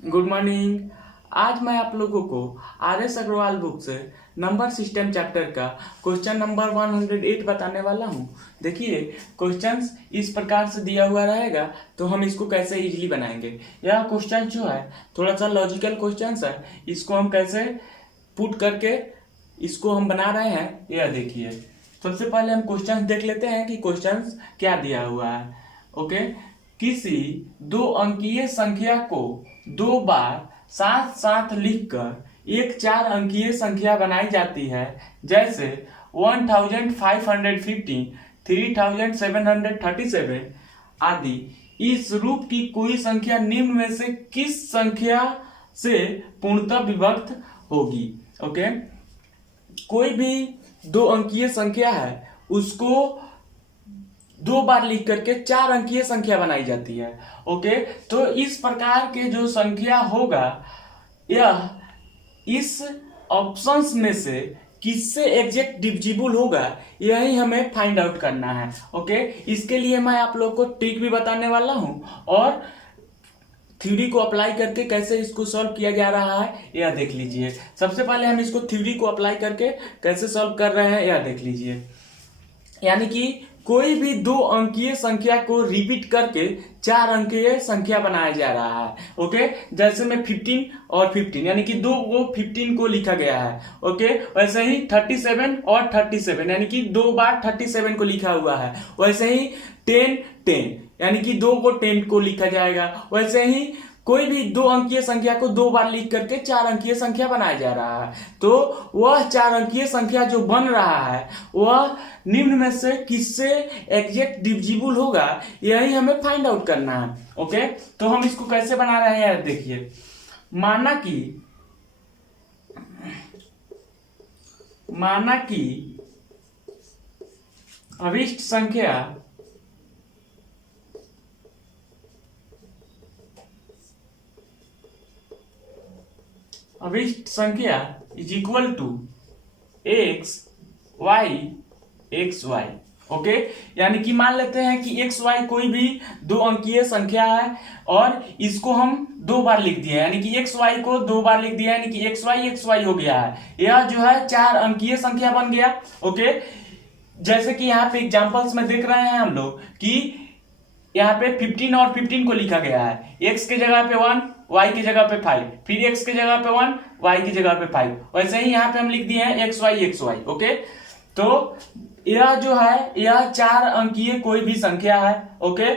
Good morning. आज मैं आप लोगों को RS अग्रवाल बुक से नंबर सिस्टम चैप्टर का क्वेश्चन नंबर 108 बताने वाला हूं। देखिए, क्वेश्चंस इस प्रकार से दिया हुआ रहेगा तो हम इसको कैसे इजीली बनाएंगे। यह क्वेश्चन जो है थोड़ा सा लॉजिकल क्वेश्चंस है, इसको हम कैसे पुट करके इसको हम बना रहे हैं यह देखिए। सबसे पहले हम क्वेश्चंस देख लेते हैं कि क्वेश्चंस क्या दिया हुआ है। ओके, किसी दो अंकीय संख्या को दो बार साथ साथ लिखकर एक चार अंकीय संख्या बनाई जाती है, जैसे 1515, 3737 आदि। इस रूप की कोई संख्या निम्न में से किस संख्या से पूर्णतः विभक्त होगी। ओके, कोई भी दो अंकीय संख्या है उसको दो बार लिख करके चार अंकीय संख्या बनाई जाती है। ओके, तो इस प्रकार के जो संख्या होगा यह इस ऑप्शंस में से किससे एग्जैक्ट डिविजिबल होगा यही हमें फाइंड आउट करना है। ओके, इसके लिए मैं आप लोग को ट्रिक भी बताने वाला हूं और थ्योरी को अप्लाई करके कैसे इसको सॉल्व किया जा रहा है यह देख लीजिए। सबसे पहले हम इसको थ्योरी को अप्लाई करके कैसे सॉल्व कर रहे हैं यह देख लीजिए। यानी कि कोई भी दो अंकीय संख्या को रिपीट करके चार अंकीय संख्या बनाया जा रहा है। ओके, जैसे में 15 और 15 यानी कि दो वो 15 को लिखा गया है। ओके, वैसे ही 37 और 37 यानी कि दो बार 37 को लिखा हुआ है। वैसे ही 10 10 यानी कि दो को 10 को लिखा जाएगा। वैसे ही कोई भी दो अंकीय संख्या को दो बार लिख करके चार अंकीय संख्या बनाया जा रहा है। तो वह चार अंकीय संख्या जो बन रहा है वह निम्न में से किससे एग्जैक्ट डिविजिबल होगा यही हमें फाइंड आउट करना है। ओके, तो हम इसको कैसे बना रहे हैं देखिए। माना कि अभिष्ट संख्या is equal to x y x y. Okay, यानी कि मान लेते हैं कि एक्स वाई कोई भी दो अंकीय संख्या है और इसको हम दो बार लिख दिया, यानी कि एक्स वाई को दो बार लिख दिया, यानी कि एक्स वाई हो गया है। यह जो है चार अंकीय संख्या बन गया। ओके, जैसे कि यहाँ पे एग्जांपल्स में देख रहे हैं हम लोग कि यहाँ पे 15 और 15 को लिखा गया है। एक्स के जगह पे 1, वाई की जगह पे 5, फिर एक्स के जगह पे 1, वाई की जगह पे 5। वैसे ही यहाँ पे हम लिख दिए हैं एक्स वाई। ओके, तो यह जो है यह चार अंकीय कोई भी संख्या है। ओके,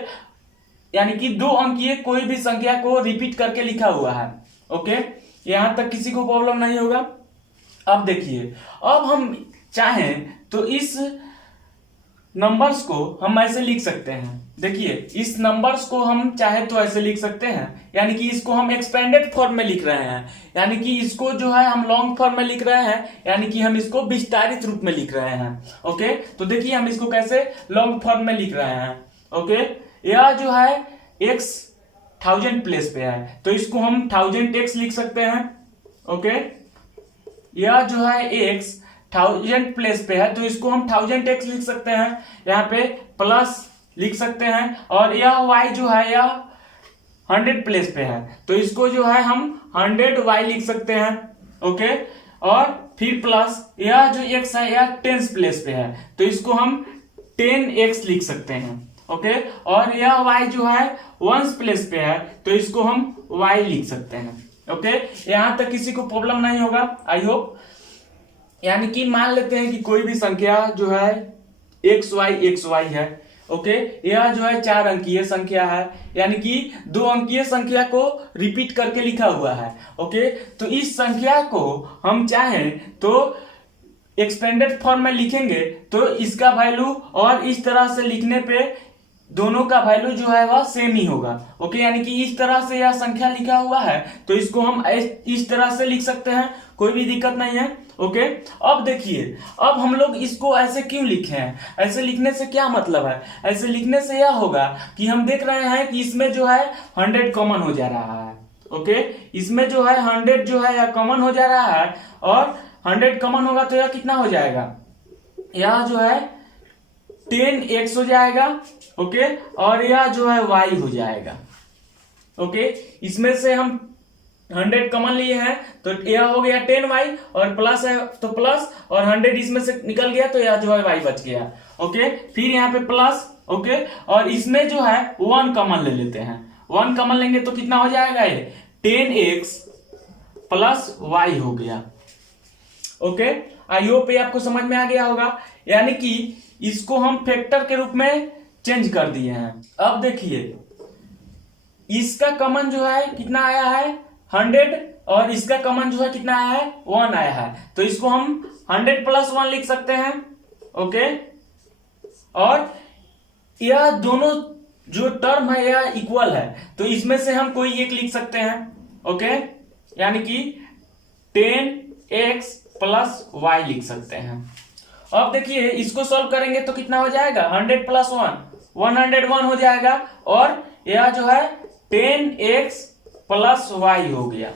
यानी कि दो अंकीय कोई भी संख्या को रिपीट करके लिखा हुआ है। ओके, यहां तक किसी को प्रॉब्लम नहीं होगा। अब देखिए, अब हम चाहें तो इस नंबर्स को हम ऐसे लिख सकते हैं। देखिए, इस नंबर्स को हम चाहे तो ऐसे लिख सकते हैं, यानी कि इसको हम एक्सपेंडेड फॉर्म में लिख रहे हैं, यानी कि इसको जो है हम लॉन्ग फॉर्म में लिख रहे हैं, यानी कि हम इसको विस्तारित रूप में लिख रहे हैं। ओके, तो देखिए हम इसको कैसे लॉन्ग फॉर्म में लिख रहे हैं। ओके, यह जो है x 1000 प्लेस पे है तो इसको हम 1000x लिख सकते हैं। ओके, यह जो है x 1000 प्लेस पे है तो इसको हम 1000x लिख सकते हैं, यहाँ पे प्लस लिख सकते हैं। और यह y जो है यह 100 प्लेस पे है तो इसको जो है हम 100y लिख सकते हैं। ओके, और फिर प्लस यह जो x है यह 10 प्लेस पे है तो इसको हम 10x लिख सकते हैं। ओके, और यह y जो है 1 प्लेस पे है तो इसको हम y लिख सकते हैं। ओके, यहां तक किसी को प्रॉब्लम नहीं होगा, आई होप। यानी कि मान लेते हैं कि कोई भी संख्या जो है एक्स वाई है। ओके, यह जो है चार अंकीय संख्या है, यानी कि दो अंकीय संख्या को रिपीट करके लिखा हुआ है। ओके, तो इस संख्या को हम चाहें तो एक्सपेंडेड फॉर्म में लिखेंगे तो इसका वैल्यू और इस तरह से लिखने पे दोनों का वैल्यू जो है वह सेम ही होगा। ओके, यानी कि इस तरह से यह संख्या लिखा हुआ है तो इसको हम इस तरह से लिख सकते हैं, कोई भी दिक्कत नहीं है। ओके, अब देखिए, अब हम लोग इसको ऐसे क्यों लिखे हैं, ऐसे लिखने से क्या मतलब है। ऐसे लिखने से यह होगा कि हम देख रहे हैं कि इसमें जो है 100 कॉमन हो जा रहा है। ओके, इसमें जो है 100 जो है यह कॉमन हो जा रहा है और 100 कॉमन होगा तो यह कितना हो जाएगा, यह जो है 10x हो जाएगा। ओके, और यह जो है y हो जाएगा। ओके, इसमें से हम 100 कॉमन लिए हैं तो यह हो गया 10y, और प्लस है तो प्लस, और 100 इसमें से निकल गया तो यह जो है y बच गया। ओके, फिर यहाँ पे प्लस। ओके, और इसमें जो है 1 कॉमन ले लेते हैं। 1 कॉमन लेंगे तो कितना हो जाएगा, ये 10x प्लस y हो गया। ओके, आई होप ये आपको समझ में आ गया होगा। यानी कि इसको हम फैक्टर के रूप में चेंज कर दिए हैं। अब देखिए इसका कॉमन जो है कितना आया है 100, और इसका कॉमन जो है कितना आया है 1 आया है, तो इसको हम 100 प्लस 1 लिख सकते हैं। ओके, और यह दोनों जो टर्म है यह इक्वल है, तो इसमें से हम कोई एक लिख सकते हैं। ओके, यानी कि 10x प्लस y लिख सकते हैं। अब देखिए इसको सॉल्व करेंगे तो कितना हो जाएगा, 100 प्लस 1 101 हो जाएगा, और यह जो है 10x प्लस y हो गया।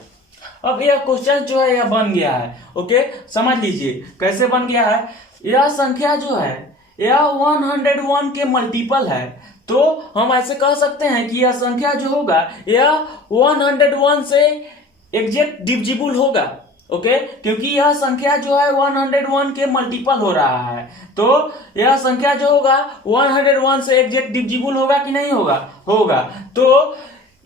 अब यह क्वेश्चन जो है यह बन गया है। ओके, समझ लीजिए कैसे बन गया है। यह संख्या जो है यह 101 के मल्टीपल है, तो हम ऐसे कह सकते हैं कि यह संख्या जो होगा यह 101 से एग्जैक्ट डिविजिबल होगा। ओके, क्योंकि यह संख्या जो है 101 के मल्टीपल हो रहा है, तो यह संख्या जो होगा 101 से एग्जैक्ट डिविजिबल होगा कि नहीं होगा, होगा। तो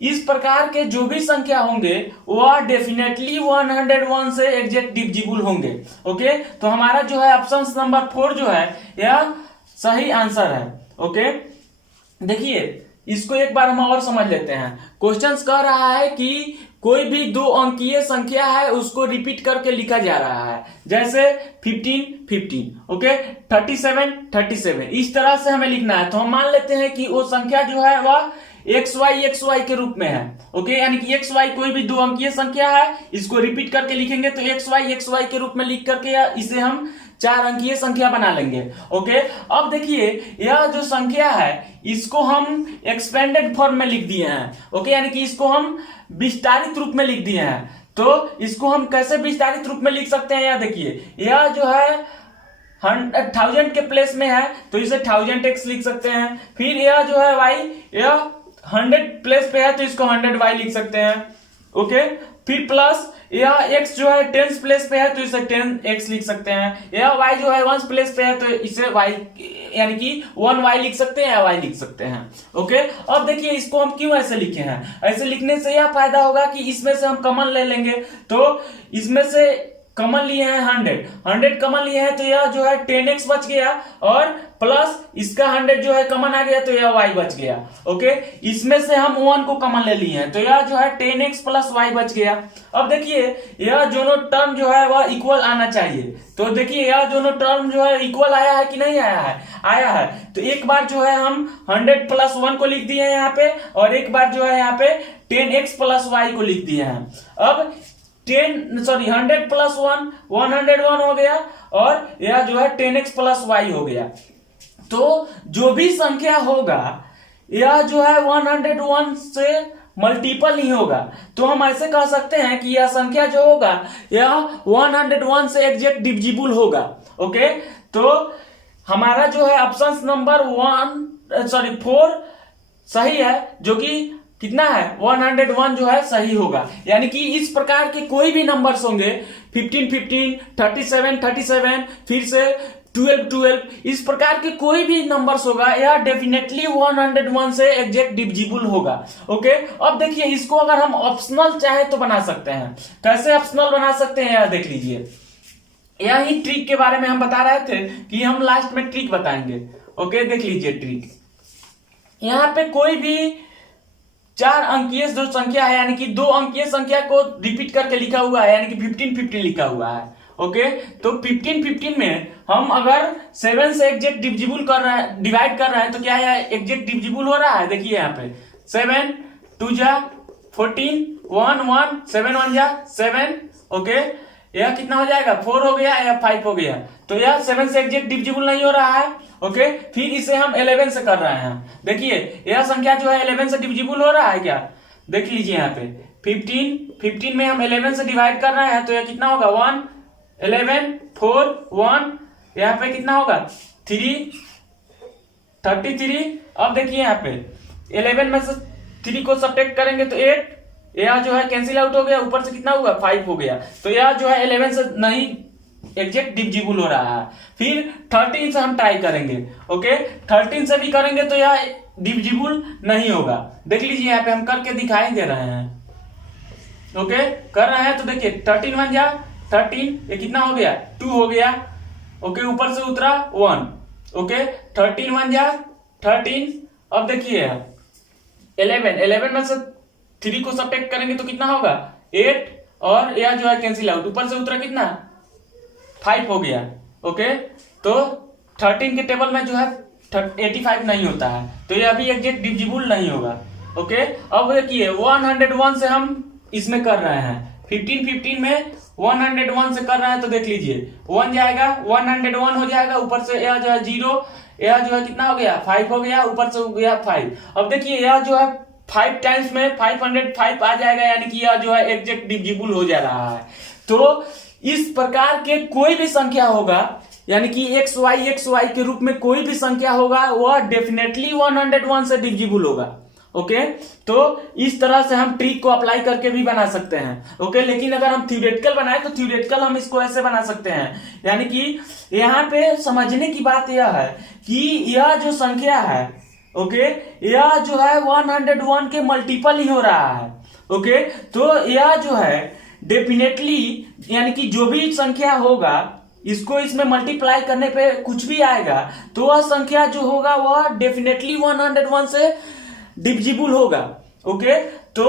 इस प्रकार के जो भी संख्या होंगे वह डेफिनेटली 101 से एग्जैक्ट डिविजिबल होंगे। ओके, तो हमारा जो है ऑप्शन नंबर 4 जो है यह सही आंसर है। ओके, देखिए इसको एक बार हम और समझ लेते हैं। क्वेश्चन कह रहा है कि कोई भी 2 अंकीय संख्या है उसको रिपीट करके लिखा जा रहा है, जैसे 15 15। ओके, 37 37, इस तरह से हमें लिखना है। तो हम मान लेते हैं कि वो संख्या जो है वह xy के रूप में है। ओके, यानी कि xy कोई भी 2 अंकीय संख्या है, इसको रिपीट करके लिखेंगे तो xy के रूप में लिख करके इसे हम 4 अंकीय संख्या बना लेंगे। ओके, अब देखिए यह जो संख्या है इसको हम एक्सपेंडेड फॉर्म में लिख दिए हैं। ओके, यानी कि इसको हम विस्तारित रूप में लिख दिए हैं। तो इसको हम कैसे विस्तारित रूप में लिख सकते हैं, यह देखिए यह जो है 1000 के प्लेस में है तो इसे 1000x लिख सकते हैं। फिर यह जो है y यह 100 प्लेस पे है तो इसको 100y लिख सकते हैं। ओके, फिर प्लस यह x जो है 10 प्लेस पे है तो इसे 10x लिख सकते हैं। यह y जो है 1 प्लेस पे है तो इसे y यानी कि 1y लिख सकते हैं या y लिख सकते हैं। ओके, अब देखिए इसको हम क्यों ऐसे लिखे हैं। ऐसे लिखने से यह फायदा होगा कि इसमें से हम कॉमन ले लेंगे, तो इसमें से कॉमन लिए हैं 100 कॉमन लिए हैं तो यह जो है 10x बच गया, और प्लस इसका 100 जो है कॉमन आ गया तो यह y बच गया। ओके, इसमें से हम 1 को कॉमन ले लिए हैं तो यह जो है 10x प्लस y बच गया। अब देखिए यह दोनों टर्म जो है वह इक्वल आना चाहिए, तो देखिए यह दोनों टर्म जो है इक्वल आया है कि नहीं आया है, आया है। तो एक बार जो है हम 100 प्लस 1 को लिख दिए हैं यहाँ पे, और एक बार जो है यहाँ पे 10x प्लस y को लिख दिए हैं। अब 100 प्लस 1 101 हो गया, और यह जो है 10x प्लस y हो गया। तो जो भी संख्या होगा यह जो है 101 से मल्टीपल ही होगा, तो हम ऐसे कह सकते हैं कि यह संख्या जो होगा यह 101 से एग्जैक्ट डिविजिबल होगा। ओके, तो हमारा जो है ऑप्शन नंबर 4 सही है, जो कि कितना है 101 जो है सही होगा। यानी कि इस प्रकार के कोई भी नंबर्स होंगे 15 15 37 37, फिर से 12 12, इस प्रकार के कोई भी नंबर्स होगा यह डेफिनेटली 101 से एग्जैक्ट डिविजिबल होगा। ओके, अब देखिए इसको अगर हम ऑप्शनल चाहे तो बना सकते हैं। कैसे ऑप्शनल बना सकते हैं यह देख लीजिए। यही ट्रिक के बारे में हम बता रहे थे कि हम लास्ट में ट्रिक बताएंगे। ओके, देख लीजिए ट्रिक। यहाँ पे कोई भी 4 अंकीय जो संख्या है यानी कि 2 अंकीय संख्या को रिपीट करके लिखा हुआ है, यानी कि 15 15 लिखा हुआ है। ओके, तो 15 15 में हम अगर 7 से एग्जैक्ट डिविजिबल कर रहे हैं, डिवाइड कर रहे हैं, तो क्या है एग्जैक्ट डिविजिबल हो रहा है। देखिए यहाँ पे 7 2 जा 14 1 1 7 1 जा 7। ओके, यह कितना हो जाएगा 4 हो गया या 5 हो गया, तो यह 7 से एग्जैक्ट डिविजिबल नहीं हो रहा है। ओके, फिर इसे हम 11 से कर रहे हैं। देखिए यह संख्या जो है 11 से डिविजिबल हो रहा है क्या, देख लीजिए यहाँ पे 15 में हम 11 से डिवाइड कर रहे हैं तो यह कितना होगा 1 11 4 1, यहाँ पे कितना होगा 3 33। अब देखिए यहाँ पे 11 में से 3 को सब्ट्रैक्ट करेंगे तो 8 यह जो है कैंसिल आउट हो गया, ऊपर से कितना हुआ 5 हो गया, तो यह जो है 11 से नहीं एग्जैक्ट डिविजिबल हो रहा है। फिर 13 से हम ट्राई करेंगे। ओके 13 से भी करेंगे तो यह डिविजिबल नहीं होगा। देख लीजिए यहाँ पे हम करके दिखाई दे रहे हैं। ओके कर रहे हैं तो देखिए 13 1 जा 13, ये कितना हो गया 2 हो गया। ओके ऊपर से उतरा 1। ओके 13 1 जा 13। अब देखिए 11 में से 3 को सब्ट्रैक्ट करेंगे तो कितना होगा 8, और यह जो है कैंसिल आउट, ऊपर से उतरा कितना 5 हो गया। ओके तो 13 के टेबल में जो है 85 नहीं होता है, तो यह भी एग्जैक्ट डिविजिबल नहीं होगा। ओके अब देखिए 101 से हम इसमें कर रहे हैं, 15 में 101 से कर रहे हैं, तो देख लीजिए 1 जाएगा 101 हो जाएगा, ऊपर से यह जो है 0, यह जो है कितना हो गया 5 हो गया, ऊपर से हो गया 5। अब देखिए यह जो है 5 टाइम्स में 505 आ जाएगा, यानी कि यह जो है एग्जैक्ट डिविजिबल हो जा रहा है। तो इस प्रकार के कोई भी संख्या होगा, यानी कि xy के रूप में कोई भी संख्या होगा, वह डेफिनेटली 101 से डिविजिबल होगा। ओके तो इस तरह से हम ट्रिक को अप्लाई करके भी बना सकते हैं। ओके लेकिन अगर हम थ्योरेटिकल बनाए तो थ्योरेटिकल हम इसको ऐसे बना सकते हैं, यानी कि यहाँ पे समझने की बात यह है कि यह जो संख्या है, ओके यह जो है 101 के मल्टीपल ही हो रहा है। ओके तो यह जो है डेफिनेटली, यानी कि जो भी संख्या होगा इसको इसमें मल्टीप्लाई करने पे कुछ भी आएगा, तो वह संख्या जो होगा वह डेफिनेटली 101 से डिविजिबल होगा। ओके तो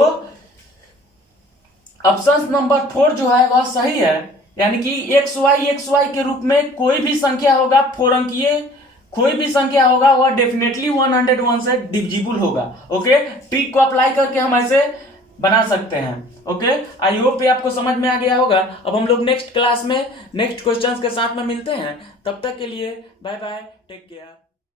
ऑप्शन नंबर 4 जो है वह सही है, यानी कि xy के रूप में कोई भी संख्या होगा, 4 अंकीय कोई भी संख्या होगा वह डेफिनेटली 101 से डिविजिबल होगा। ओके ट्रिक को अप्लाई करके हम ऐसे बना सकते हैं। ओके आई होप ये आपको समझ में आ गया होगा। अब हम लोग नेक्स्ट क्लास में नेक्स्ट क्वेश्चंस के साथ में मिलते हैं, तब तक के लिए बाय बाय, टेक केयर।